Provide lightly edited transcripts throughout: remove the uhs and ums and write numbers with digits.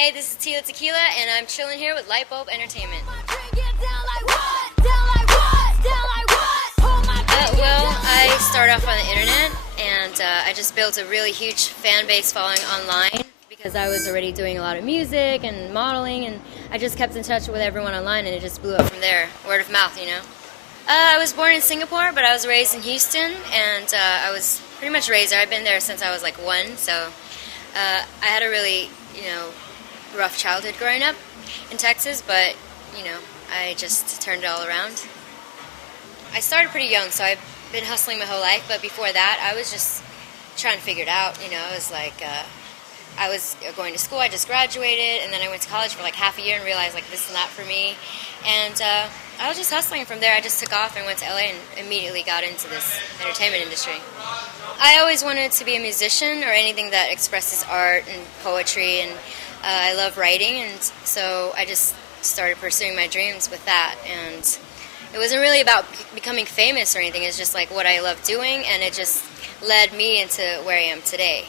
Hey, this is Tila Tequila, and I'm chilling here with Lightbulb Entertainment. Well, I started off on the internet, and I just built a really huge fan base following online because I was already doing a lot of music and modeling, and I just kept in touch with everyone online, and it just blew up from there. Word of mouth, you know. I was born in Singapore, but I was raised in Houston, and I was pretty much raised there. I've been there since I was like 1, so I had a really, rough childhood growing up in Texas, but, I just turned it all around. I started pretty young, so I've been hustling my whole life, but before that, I was just trying to figure it out, It was like, I was going to school, I just graduated, and then I went to college for like half a year and realized, like, this is not for me, and I was just hustling from there. I just took off and went to LA and immediately got into this entertainment industry. I always wanted to be a musician or anything that expresses art and poetry, and I love writing, and so I just started pursuing my dreams with that, and it wasn't really about becoming famous or anything. It's just like what I love doing, and it just led me into where I am today.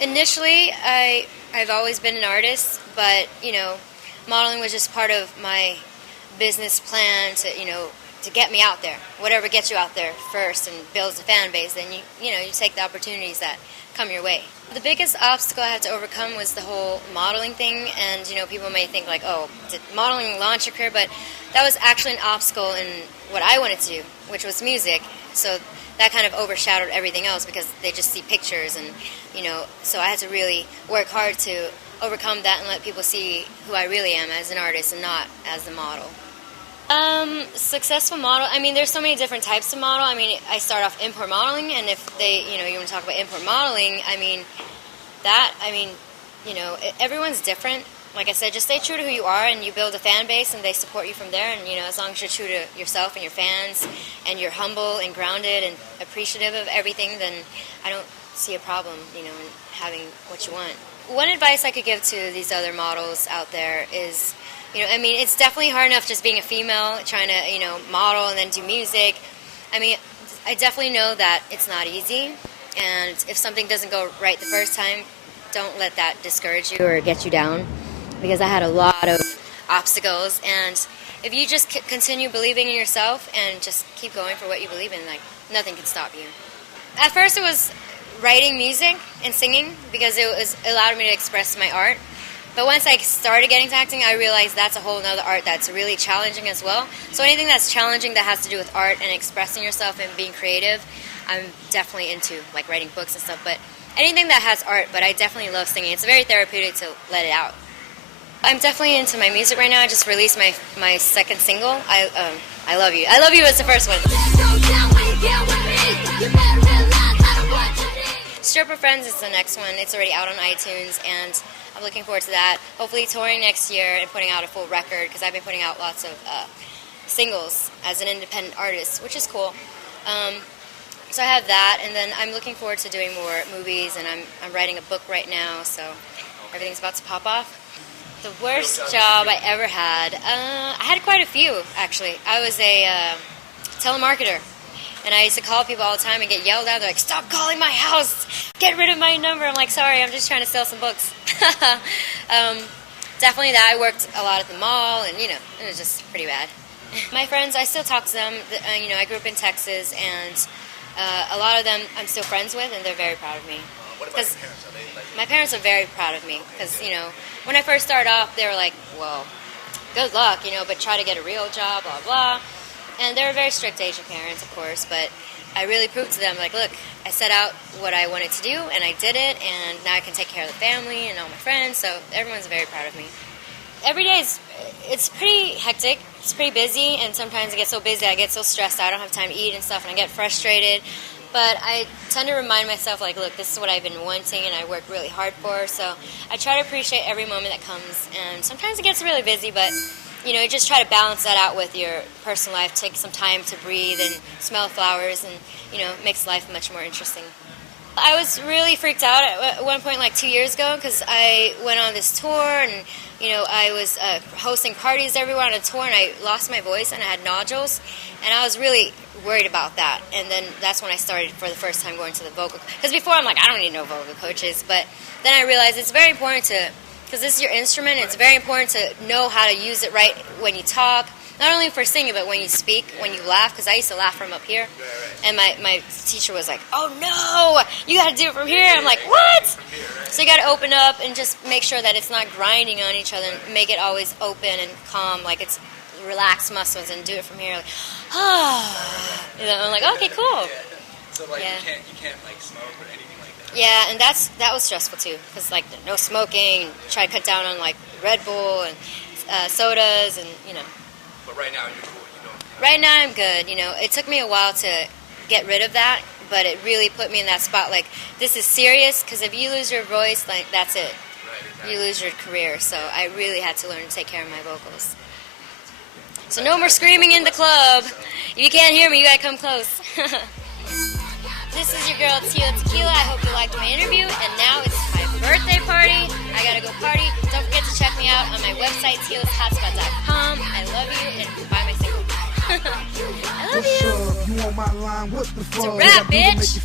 Initially, I've always been an artist, but, modeling was just part of my business plan to get me out there. Whatever gets you out there first and builds a fan base, then you take the opportunities that come your way. The biggest obstacle I had to overcome was the whole modeling thing, and people may think like, oh, did modeling launch your career? But that was actually an obstacle in what I wanted to do, which was music. So that kind of overshadowed everything else because they just see pictures, and so I had to really work hard to overcome that and let people see who I really am as an artist and not as a model. Successful model, there's so many different types of model. I start off import modeling, and if they, you want to talk about import modeling, everyone's different. Like I said, just stay true to who you are, and you build a fan base, and they support you from there, and, as long as you're true to yourself and your fans, and you're humble and grounded and appreciative of everything, then I don't see a problem, in having what you want. One advice I could give to these other models out there is, it's definitely hard enough just being a female, trying to, model and then do music. I definitely know that it's not easy, and if something doesn't go right the first time, don't let that discourage you or get you down, because I had a lot of obstacles, and if you just continue believing in yourself and just keep going for what you believe in, like, nothing can stop you. At first it was writing music and singing because it allowed me to express my art. But once I started getting to acting, I realized that's a whole other art that's really challenging as well. So anything that's challenging that has to do with art and expressing yourself and being creative, I'm definitely into, like writing books and stuff. But anything that has art, but I definitely love singing. It's very therapeutic to let it out. I'm definitely into my music right now. I just released my second single, I Love You. I Love You was the first one. Stripper Friends is the next one. It's already out on iTunes, and I'm looking forward to that. Hopefully touring next year and putting out a full record, because I've been putting out lots of singles as an independent artist, which is cool. So I have that, and then I'm looking forward to doing more movies, and I'm writing a book right now, so everything's about to pop off. The worst job I ever had, I had quite a few, actually. I was a telemarketer. And I used to call people all the time and get yelled at. They're like, stop calling my house. Get rid of my number. I'm like, sorry, I'm just trying to sell some books. Definitely that. I worked a lot at the mall, and, it was just pretty bad. My friends, I still talk to them. I grew up in Texas, and a lot of them I'm still friends with, and they're very proud of me. What about your parents? My parents are very proud of me because, when I first started off, they were like, well, good luck, but try to get a real job, blah, blah. And they were very strict Asian parents, of course, but I really proved to them, like, look, I set out what I wanted to do, and I did it, and now I can take care of the family and all my friends, so everyone's very proud of me. Every day it's pretty hectic, it's pretty busy, and sometimes I get so busy, I get so stressed, I don't have time to eat and stuff, and I get frustrated, but I tend to remind myself, like, look, this is what I've been wanting, and I worked really hard for, so I try to appreciate every moment that comes, and sometimes it gets really busy, but you just try to balance that out with your personal life, take some time to breathe and smell flowers, and, makes life much more interesting. I was really freaked out at one point, like 2 years ago, because I went on this tour, and, I was hosting parties everywhere on a tour, and I lost my voice, and I had nodules, and I was really worried about that, and then that's when I started for the first time going to the vocal, because before I'm like, I don't need no vocal coaches, but then I realized it's very important to because this is your instrument. It's very important to know how to use it right when you talk, not only for singing, but when you speak, when you laugh, because I used to laugh from up here. And my teacher was like, oh no, you got to do it from here. I'm like, what? So you got to open up and just make sure that it's not grinding on each other, and make it always open and calm, like it's relaxed muscles, and do it from here. Like, you know, I'm like, okay, cool. So like you can't like smoke or anything like that. Yeah, and that was stressful too, because like no smoking, try to cut down on like Red Bull and sodas, and you know. But right now you're cool. You don't. Right now I'm good. You know, it took me a while to get rid of that, but it really put me in that spot. Like, this is serious, because if you lose your voice, like that's it. Right, exactly. You lose your career. So I really had to learn to take care of my vocals. So no more screaming in the club. If you can't hear me, you gotta come close. This is your girl Tila Tequila. I hope you liked my interview. And now it's my birthday party. I gotta go party. Don't forget to check me out on my website, tilaspotspot.com. I love you, and buy my single. I love you. It's a wrap, bitch.